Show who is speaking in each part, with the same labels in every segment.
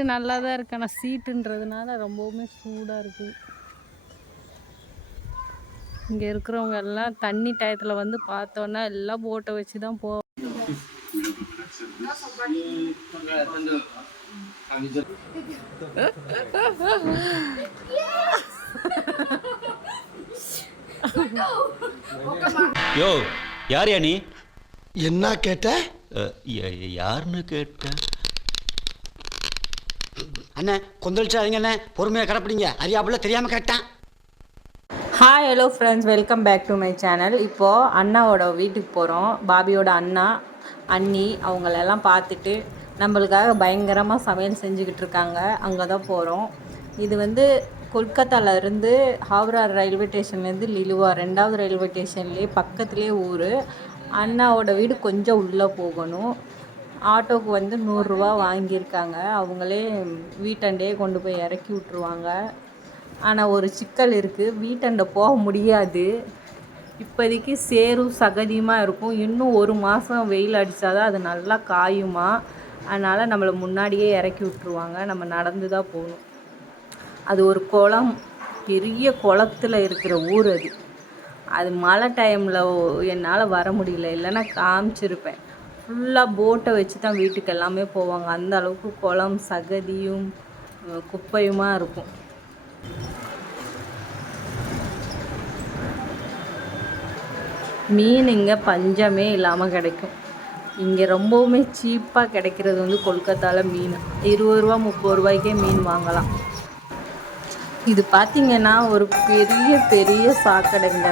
Speaker 1: வீடு நல்லா தான் இருக்கு. ஆனால் சீட்டுன்றதுனால ரொம்பவுமே சூடாக இருக்குது இங்கே இருக்கிறவங்க எல்லாம் தண்ணி டயத்தில் வந்து பார்த்தோன்னா எல்லாம் போட்டை வச்சு தான் போ
Speaker 2: யோ யார் யா நீ?
Speaker 3: என்ன கேட்ட?
Speaker 2: யாருன்னு கேட்டேன்
Speaker 3: அண்ணே கொந்தளிச்சாதீங்க அண்ணே பொறுமையாக கிடப்பிடிங்க அறியாப்புல தெரியாமல் கேட்டேன்
Speaker 4: hi hello friends welcome back to my channel இப்போது அண்ணாவோட வீட்டுக்கு போகிறோம் பாபியோட அண்ணா அண்ணி அவங்களெல்லாம் பார்த்துட்டு நம்மளுக்காக பயங்கரமாக சமையல் செஞ்சுக்கிட்டு இருக்காங்க. அங்கே தான் போகிறோம் இது வந்து கொல்கத்தால இருந்து ஹாவ்ரா ரயில்வே ஸ்டேஷன்லேருந்து லிலுவா ரெண்டாவது ரயில்வே ஸ்டேஷன்லேயே பக்கத்துலேயே ஊர். அண்ணாவோட வீடு கொஞ்சம் உள்ளே போகணும். ஆட்டோக்கு வந்து நூறுரூவா வாங்கியிருக்காங்க. அவங்களே வீட்டாண்டே கொண்டு போய் இறக்கி விட்ருவாங்க ஆனால் ஒரு சிக்கல் இருக்குது வீட்டாண்ட போக முடியாது. இப்போதைக்கு சேரும் சகதியுமாக இருக்கும். இன்னும் ஒரு மாதம் வெயில் அடித்தாதான் அது நல்லா காயுமா? அதனால் நம்மளை முன்னாடியே இறக்கி விட்ருவாங்க நம்ம நடந்து தான் போகணும். அது ஒரு குளம் பெரிய குளத்துல இருக்கிற ஊர் அது. அது மழை டைமில் என்னால் வர முடியல. இல்லைன்னா காமிச்சிருப்பேன். ஃபுல்லாக போட்டை வச்சு தான் வீட்டுக்கு எல்லாமே போவாங்க. அந்த அளவுக்கு குளம் சகதியும் குப்பையுமா இருக்கும். மீன் இங்கே பஞ்சமே இல்லாமல் கிடைக்கும். இங்கே ரொம்பவுமே சீப்பாக கிடைக்கிறது வந்து கொல்கத்தாவில் மீன். இருபது ரூபா முப்பது ரூபாய்க்கே மீன் வாங்கலாம். இது பார்த்திங்கன்னா ஒரு பெரிய பெரிய சாக்கடைங்க.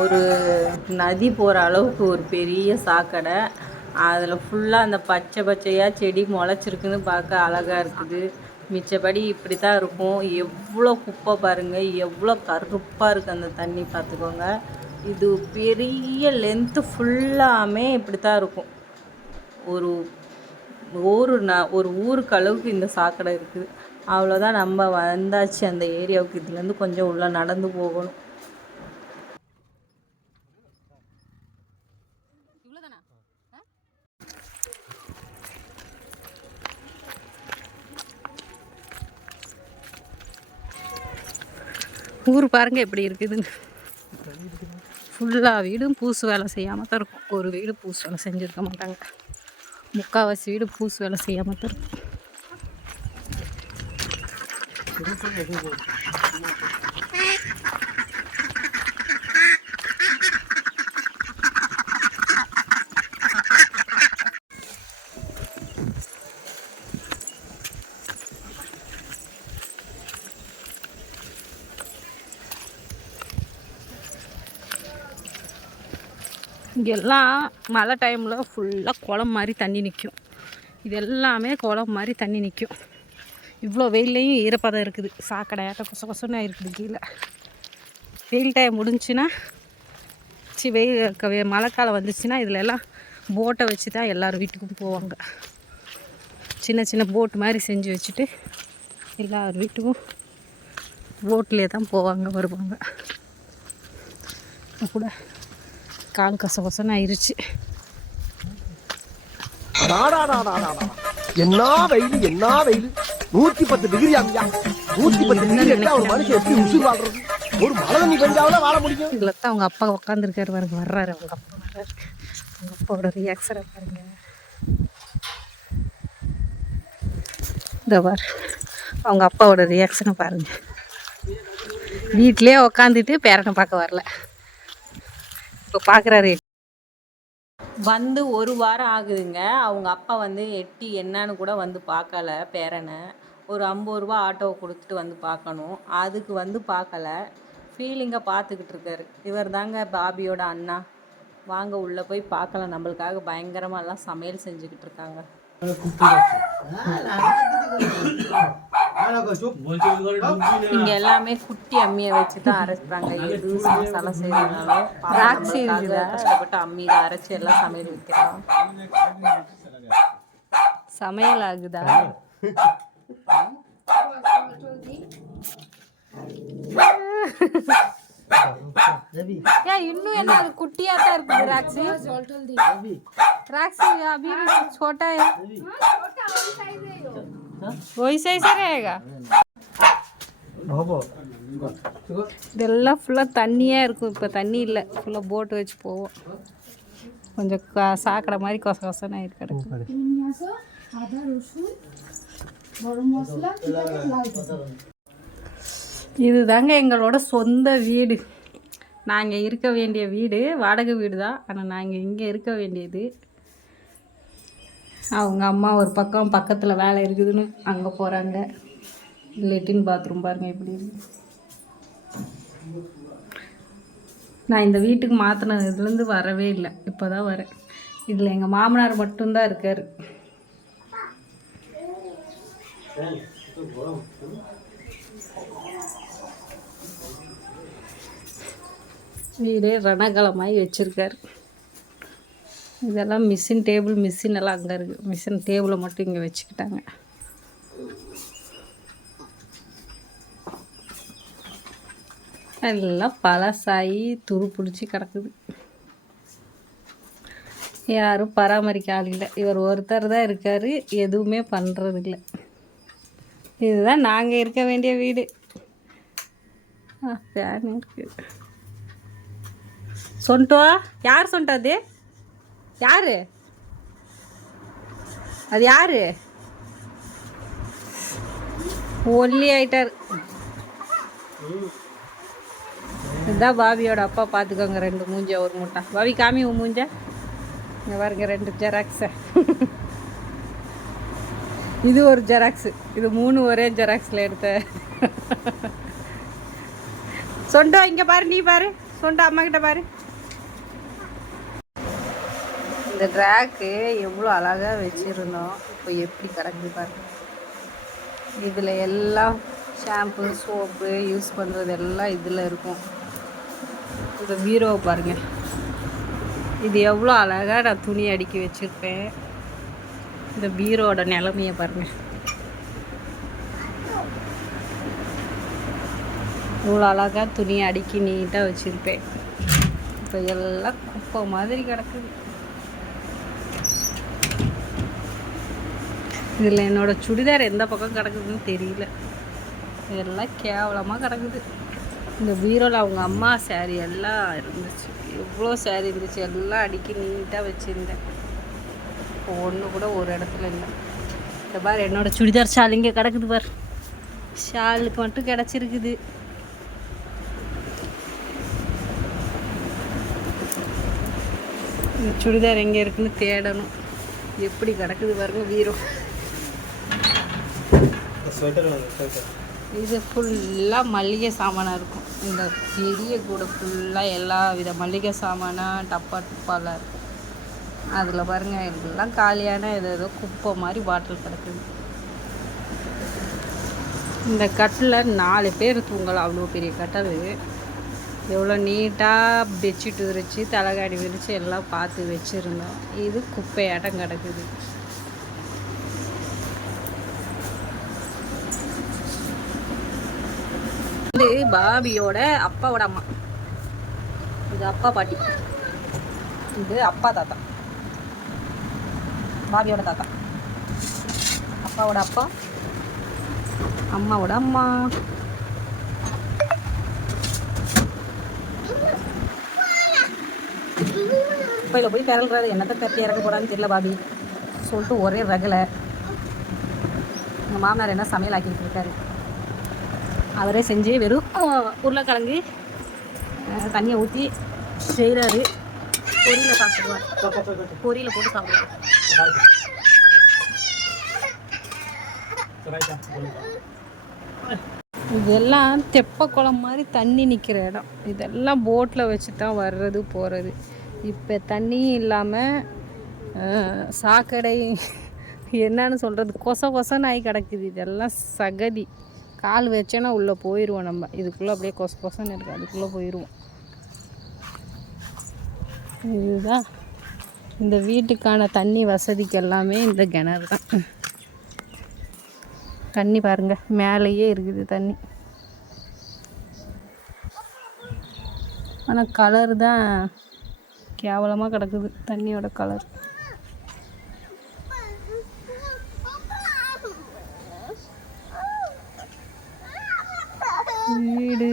Speaker 4: ஒரு நதி போகிற அளவுக்கு ஒரு பெரிய சாக்கடை. அதில் ஃபுல்லாக அந்த பச்சை பச்சையாக செடி முளைச்சிருக்குன்னு பார்க்க அழகாக இருக்குது. மிச்சப்படி இப்படி தான் இருக்கும். எவ்வளோ குப்பை பாருங்கள் எவ்வளோ கருப்பாக இருக்குது அந்த தண்ணி பார்த்துக்கோங்க. இது பெரிய லென்த்து ஃபுல்லாமே இப்படி தான் இருக்கும். ஒரு ஒரு ந ஒரு ஊருக்கு அளவுக்கு இந்த சாக்கடை இருக்குது. அவ்வளோதான் நம்ம வந்தாச்சு அந்த ஏரியாவுக்கு. இதுலேருந்து கொஞ்சம் உள்ளே நடந்து போகணும்.
Speaker 1: ஊர் பாருங்க எப்படி இருக்குதுன்னு ஃபுல்லாக வீடும் பூசு வேலை செய்யாமல் தான் இருக்கும். ஒரு வீடு பூசு வேலை செஞ்சுருக்க மாட்டாங்க. முக்கால்வாசி வீடு பூசு வேலை செய்யாமல் தான் இருக்கும். இங்கெல்லாம் மழை டைமில் ஃபுல்லாக குளம் மாதிரி தண்ணி நிற்கும் இது எல்லாமே குளம் மாதிரி தண்ணி நிற்கும் இவ்வளோ வெயில்லையும் ஈரப்பதம் இருக்குது. சாக்கடையாட்டம் கொச கொசன்னு இருக்குது கீழே. வெயில் டைம் முடிஞ்சுன்னா சி வெயில் க- வெ- மழைக்காலம் வந்துச்சுன்னா இதில் எல்லாம் போட்டை வச்சு தான் எல்லார் வீட்டுக்கும் போவாங்க. சின்ன சின்ன போட் மாதிரி செஞ்சு வச்சுட்டு எல்லார் வீட்டுக்கும் போட்லேயே தான் போவாங்க வருவாங்க. கூட கால் கச கசன்னு ஆயிடுச்சு
Speaker 5: என்ன வெயில் என்ன வெயில். நூத்தி பத்து டிகிரி அங்கயா நூத்தி பத்து டிகிரி எடுத்தா ஒரு மனுஷன் எப்படி உசுர் வாழ்றது? ஒரு மழை தண்ணி பெஞ்சாவில வாழ முடியும்.
Speaker 1: இதில் தான் அவங்க அப்பா உட்காந்துருக்காரு பாருங்க வர்றாரு. அவங்க அப்பா வர்றாரு. அவங்க அப்பாவோட ரியாக்ஷனை பாருங்க. இந்த பாரு அவங்க அப்பாவோட ரியாக்ஷனை பாருங்க. வீட்லயே உக்காந்துட்டு பேரனை பார்க்க வரல. இப்போ பார்க்குறாரு
Speaker 4: வந்து ஒரு வாரம் ஆகுதுங்க. அவங்க அப்பா வந்து எட்டி என்னன்னு கூட வந்து பார்க்கல பேரனை. ஒரு ஐம்பது ரூபா ஆட்டோவை கொடுத்துட்டு வந்து பார்க்கணும் அதுக்கு வந்து பார்க்கல ஃபீலிங்காக பார்த்துக்கிட்டு இருக்காரு. இவர் தாங்க பாபியோட அண்ணா. வாங்க உள்ளே போய் பார்க்கலாம் நம்மளுக்காக பயங்கரமாக எல்லாம் சமையல் செஞ்சுக்கிட்டு இருக்காங்க. இங்க எல்லாமே குட்டி அம்மியை வச்சு தான் அரைச்சாங்க எது மசாலா செய்யறதுனாலும் ராக்ஸி கஷ்டப்பட்டு அம்மியில அரைச்சு எல்லாம் சமையல் வைக்கிறோம்
Speaker 1: சமையல் ஆகுதா ஏன் இன்னும் என்ன அது குட்டியா தான் இருக்குது ராக்ஸி ராக்ஸி अभी भी छोटा है ವಯಸ್ಸು ಐಸಾರೆ ಈಗ இதெல்லாம் ஃபுல்லாக தண்ணியாக இருக்கும் இப்போ தண்ணி இல்லை ஃபுல்லாக போட்டு வச்சு போவோம் கொஞ்சம் க சாக்கடை மாதிரி கொச கொசன்னு ஆகிட்டு கிடக்கும் இது தாங்க எங்களோட சொந்த வீடு நாங்கள் இருக்க வேண்டிய வீடு வாடகை வீடு தான் ஆனால் நாங்கள் இங்கே இருக்க வேண்டியது அவங்க அம்மா ஒரு பக்கம் பக்கத்தில் வேலை இருக்குதுன்னு அங்கே போகிறாங்க லெட்டின் பாத்ரூம் பாருங்கள் எப்படி இருக்கு. நான் இந்த வீட்டுக்கு மாற்றினதுலேருந்து வரவே இல்லை. இப்போ தான் வரேன். இதில் எங்கள் மாமனார் மட்டும்தான் இருக்கார். வீடே ரணகலமாகி வச்சுருக்காரு. இதெல்லாம் மிஷின் டேபிள் மிஷின் எல்லாம் அங்கே இருக்குது மிஷின் டேபிளை மட்டும் இங்கே வச்சுக்கிட்டாங்க. எல்லாம் பழசாகி துரு பிடிச்சி கிடக்குது. யாரும் பராமரிக்க ஆள் இல்லை இவர் ஒருத்தர் தான் இருக்கார். எதுவுமே பண்ணுறது இல்லை இதுதான் நாங்கள் இருக்க வேண்டிய வீடு. ஃபேன் இருக்குது சொன்ட்டோ யார் சொன்ட்டா யாரு? அது யாரு? ஒல்லி ஆயிட்டார். இதுதான் பாபியோட அப்பா பார்த்துக்கோங்க ரெண்டு மூஞ்ச ஒரு மூட்டை. பாபி காமி உன் மூஞ்ச. இங்கே பாருங்க ரெண்டு ஜெராக்ஸை. இது ஒரு ஜெராக்ஸு. இது மூணு ஒரே ஜெராக்ஸில் எடுத்த. சொண்டோ இங்கே பாரு நீ பாரு. சொண்டோ அம்மா கிட்ட பாரு. இந்த ட்ராக்கு எவ்வளோ அழகாக வச்சுருந்தோம். இப்போ எப்படி கிடக்குது பாருங்க. இதில் எல்லாம் ஷாம்பு சோப்பு யூஸ் பண்ணுறது எல்லாம் இதில் இருக்கும். இந்த பீரோவை பாருங்க. இது எவ்வளோ அழகாக நான் துணி அடுக்கி வச்சுருப்பேன். இந்த பீரோட நிலமையை பாருங்க. இவ்வளோ அழகாக துணி அடுக்கி நீட்டாக வச்சுருப்பேன். இப்போ எல்லாம் குப்பை மாதிரி கிடக்குது. இதில் என்னோடய சுடிதார் எந்த பக்கம் கிடக்குதுன்னு தெரியல. இதெல்லாம் கேவலமாக கிடக்குது. இந்த பீரோவில் அவங்க அம்மா சேரீ எல்லாம் இருந்துச்சு. எவ்வளோ சேரீ இருந்துச்சு. எல்லாம் அடிக்கி நீட்டாக வச்சுருந்தேன். இப்போ ஒன்று கூட ஒரு இடத்துல இல்லை. இந்த பார் என்னோடய சுடிதார் ஷால் இங்கே கிடக்குது பார். ஷாலுக்கு மட்டும் கிடச்சிருக்குது. இந்த சுடிதார் எங்கே இருக்குன்னு தேடணும். எப்படி கிடக்குது பாருங்க வீரம் இது ஃபுல்லாக மல்லிகை சாமானாக இருக்கும். இந்த பெரிய கூடை ஃபுல்லாக எல்லா வித மல்லிகை சாமானாக டப்பா டப்பாலாம் இருக்கும். அதில் பாருங்கள் எல்லாம் காலியான ஏதோ ஏதோ குப்பை மாதிரி பாட்டில் கிடக்குது. இந்த கட்டில் நாலு பேர் தூங்கலாம். அவ்வளோ பெரிய கட்டல் எவ்வளோ நீட்டாக பெட்ஷீட் விரித்து தலைகாடி விரித்து எல்லாம் பார்த்து வச்சுருந்தோம். இது குப்பையாட்டம் கிடக்குது. இது பாபியோட அப்பாவோட அம்மா. இது அப்பா பாட்டி. இது அப்பா தாத்தா. பாபியோட தாத்தா. அப்பாவோட அப்பா அம்மாவோட அம்மா. குப்பையில் போய் பிறல்றது என்னத்தை பெருட்டி இறக்க போடான்னு தெரியல பாபி. சொல்லிட்டு ஒரே ரகலை. எங்கள் மாமனார் என்ன சமையல் ஆக்கிட்டு இருக்காரு? அவரே செஞ்சு வெறும் உருளைக்கிழங்கு தண்ணியை ஊற்றி செய்கிறாரு பொரியில் சாப்பிடுவார். பொரியில் போட்டு சாப்பிடுவார். இதெல்லாம் தெப்பக்குளம் மாதிரி தண்ணி நிற்கிற இடம். இதெல்லாம் போட்டில் வச்சு தான் வர்றது போகிறது இப்போ தண்ணியும் இல்லாமல் சாக்கடை என்னன்னு சொல்கிறது கொச கொசன்னு ஆகி கிடக்குது. இதெல்லாம் சகதி. கால் வச்சேன்னா உள்ளே போயிடுவோம் நம்ம. இதுக்குள்ளே அப்படியே கொச கொசன்னு இருக்குது அதுக்குள்ளே போயிடுவோம். இதுதான். இந்த வீட்டுக்கான தண்ணி வசதிக்கு எல்லாமே இந்த கிணறு தான். தண்ணி பாருங்க. மேலேயே இருக்குது தண்ணி. ஆனால் கலர் தான் கேவலமாக கிடக்குது. தண்ணியோட கலர் வீடு.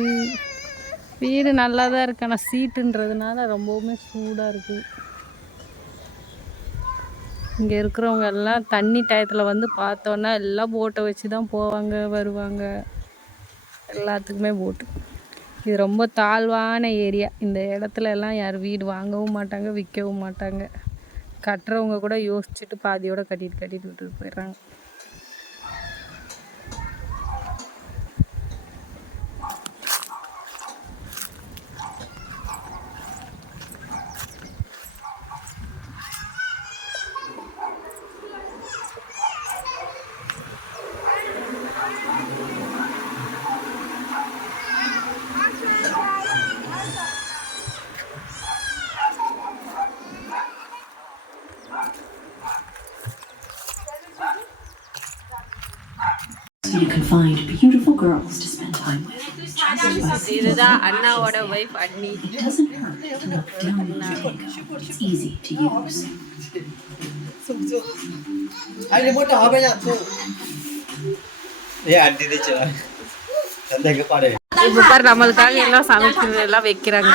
Speaker 1: வீடு நல்லா தான் இருக்கு ஆனால் சீட்டுன்றதுனால ரொம்பவுமே சூடாக இருக்குது இங்கே இருக்கிறவங்க எல்லாம் தண்ணி டயத்தில் வந்து பார்த்தோன்னா எல்லாம் போட்டை வச்சு தான் போவாங்க வருவாங்க. எல்லாத்துக்குமே போட்டு இது ரொம்ப தாழ்வான ஏரியா இந்த இடத்துல எல்லாம் யாரும் வீடு வாங்கவும் மாட்டாங்க விற்கவும் மாட்டாங்க. கட்டுறவங்க கூட யோசிச்சுட்டு பாதியோட கட்டிட்டு கட்டிட்டு விட்டுட்டு போயிடுறாங்க.
Speaker 6: You can find beautiful girls to spend time with.
Speaker 1: Sirida Anna's wife Adni.
Speaker 6: It doesn't hurt to look down It's easy to use.
Speaker 7: I remote হবে না তো ಏ ಅಡ್ಡಿ ದಿಚ ಚಂದಗೆ ಪಾಡೆ
Speaker 1: ಈ ಬುತ್ತಾರ ನಮ್ಮಲ್ದಾಗ ಎಲ್ಲ ಸಾಮಿಲ್ ಎಲ್ಲ ಬೇಕಿರಂಗ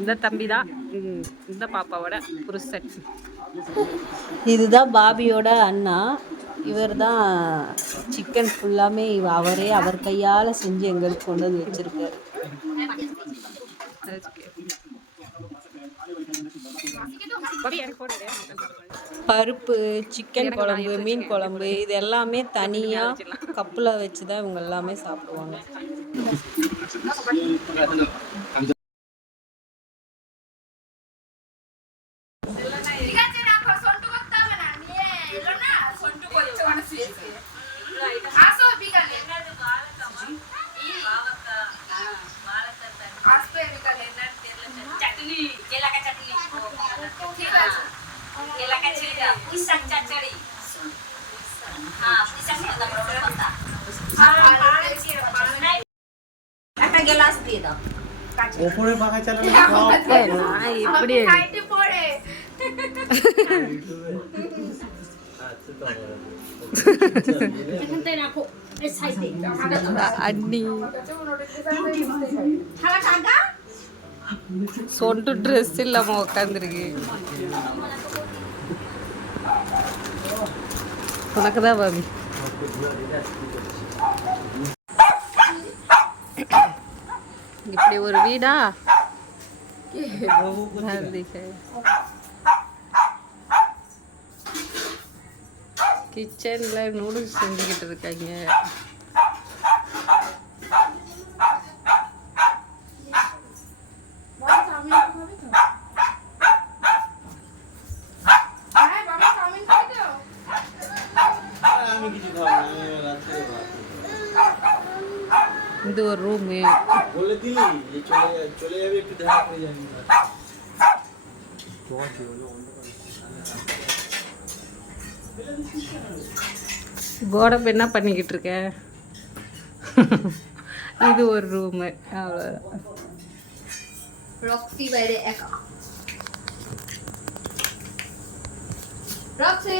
Speaker 1: இந்த தம்பி தான் இந்த பாப்பாவோட புருஷன்.
Speaker 4: இதுதான் பாபியோட அண்ணா. இவர் தான் சிக்கன் ஃபுல்லாமே அவரே அவர் கையால் செஞ்சு எங்களுக்கு கொண்டு வந்து வச்சுருக்காரு. பருப்பு சிக்கன் குழம்பு மீன் குழம்பு இது எல்லாமே தனியாக கப்பில் வச்சு தான் இவங்க எல்லாமே சாப்பிடுவாங்க.
Speaker 7: ঠিক
Speaker 8: আছে এলাকা ছেড়ে যাও
Speaker 9: পুঁইশাক চাচারি হ্যাঁ পুঁইশাক নিয়ে দাও বড় বড় পাতা একটা গ্লাস দিয়ে দাও
Speaker 7: উপরে পাখা চালালে
Speaker 1: হ্যাঁ, খাওয়া পড়ে খাইতে পড়ে। আচ্ছা তো রাখো। এই সাইডে। আড্ডি খাওয়া টাকা சொண்டு ட்ரெஸ் இல்லாமல் உக்காந்துருக்கு. உனக்கு தான் பாபி? இப்படி ஒரு வீடா? கிச்சனில் நூடுல்ஸ் செஞ்சுக்கிட்டு இருக்காங்க.
Speaker 7: আমি কিছু খাবো না আমি রাত্রে
Speaker 1: இது ஒரு ரூமு
Speaker 7: বলে দিলি যে চলে চলে যাবে একটু দেখা করে যাবি
Speaker 1: கோடம்பு என்ன பண்ணிக்கிட்டு இருக்க இது ஒரு ரூமு அவ்வளோதான்
Speaker 8: রক্সি বাইরে একা রক্সি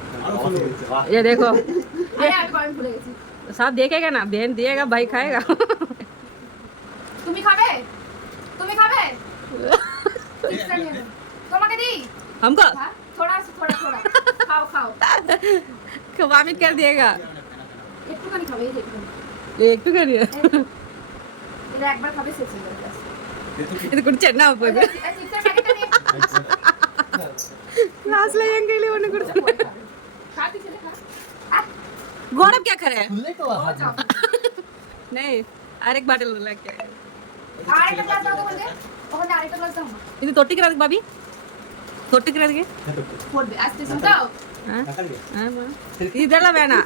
Speaker 8: লাগতা
Speaker 1: पापी
Speaker 8: হ্যাঁ বলতে পারবি আচ্ছা লাগতা
Speaker 7: আসতে ফলো আরো ফলো
Speaker 1: ये देखो
Speaker 8: আরে আমি কমেন্ট ভুলে গেছি
Speaker 1: साहब देखेगा ना बहन दिएगा भाई खाएगा
Speaker 8: তুমি খাবে তুমি খাবে ইচ্ছা নিয়ে নাও। তোমাকে দিই
Speaker 1: हमको
Speaker 8: হ্যাঁ থোড়া থোড়া থোড়া খাও খাও
Speaker 1: वामिट कर दिएगा
Speaker 8: একটুখানি খাবে এই যে একটুখানি
Speaker 1: ये एक तो करिए
Speaker 8: এটা একবার খাবে শেষ হয়ে যাবে ব্যাস।
Speaker 1: இது குடிச்சா என்ன ஆக போகுது
Speaker 8: चिप्स पैकेट नहीं
Speaker 1: லாஸ்ட்ல என் கையில ஒண்ணு கொடுத்து
Speaker 8: खा पीछे खा
Speaker 1: गौरव क्या करे? नहीं। आरेक बाटल लेके
Speaker 8: आरेक बाटल तो बोले। ओह आरेक बाटल तो इधर तोटी करा दे
Speaker 1: भाभी। तोटी करा दे
Speaker 8: फोड़ दे आज से सुनताओ हाँ।
Speaker 1: हाँ? इधर ला बेना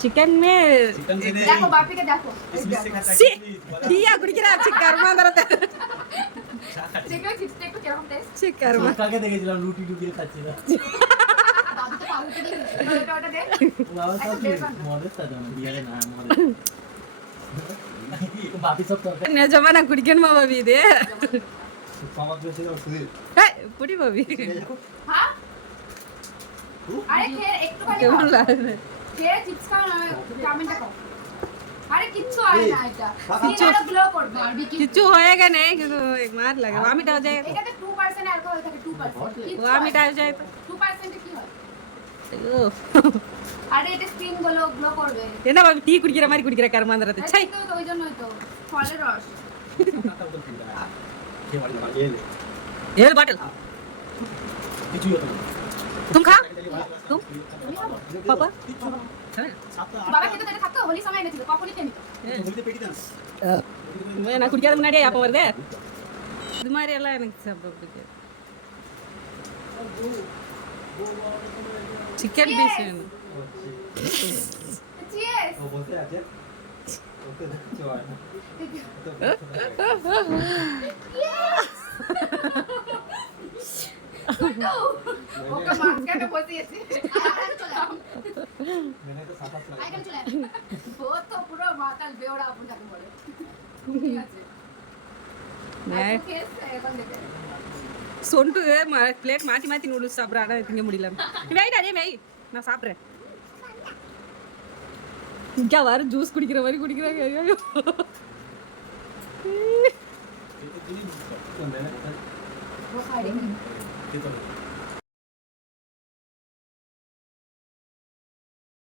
Speaker 1: ಚಿಕನ್
Speaker 8: ಚಿಕನ್ দেখলে চিপসটা একটু কেমন টেস্ট
Speaker 1: চেক করব
Speaker 7: কাকে দেখেছিলাম রুটি
Speaker 8: রুটি খাচ্ছিল আরে কিচ্ছু আর না এটা এটা গ্লো করবে বারবিকিউ
Speaker 1: কিছু হয়েগা নেই কিন্তু এক মার লাগে ওয়ামিট হয়ে যায়
Speaker 8: এটাতে 2% অ্যালকোহল থাকে 2%
Speaker 1: ওয়ামিট হয়ে যায় তো
Speaker 8: 2% কি হয়
Speaker 1: ஐயோ.
Speaker 8: আরে এটা স্কিন গুলো গ্লো করবে
Speaker 1: என்ன பாபி டீ குடிக்கிற மாதிரி குடிக்கிற கர்மாந்தரத்தை
Speaker 8: আরে
Speaker 1: சை
Speaker 8: তো ওই জন্যই তো ফলের রস
Speaker 1: ஏழு பாட்டில்
Speaker 7: কিছুই হতো না
Speaker 1: तुम खा तुम पापा
Speaker 8: বাবা কিন্তু এটা থাকতো হোলি সময় এনেছিল কখনই খেয়ে নিত
Speaker 1: நான் குடிக்காத முன்னாடியே ஞாபகம் வருதே இது மாதிரி எல்லாம் எனக்கு சாப்பிட பிடிக்காது சிக்கன் பீஸ் வேணும்
Speaker 8: চিয়ার্স
Speaker 1: சொண்டு பிளேட் மாத்தி மாத்தி நூடுல்ஸ் சாப்பிட்றேன். ஆனால் திங்க முடியல. வெயிட் அதே வெய் நான் சாப்பிட்றேன். இங்கே வர ஜூஸ் குடிக்கிற மாதிரி குடிக்கிறாங்க.
Speaker 7: 되거든요.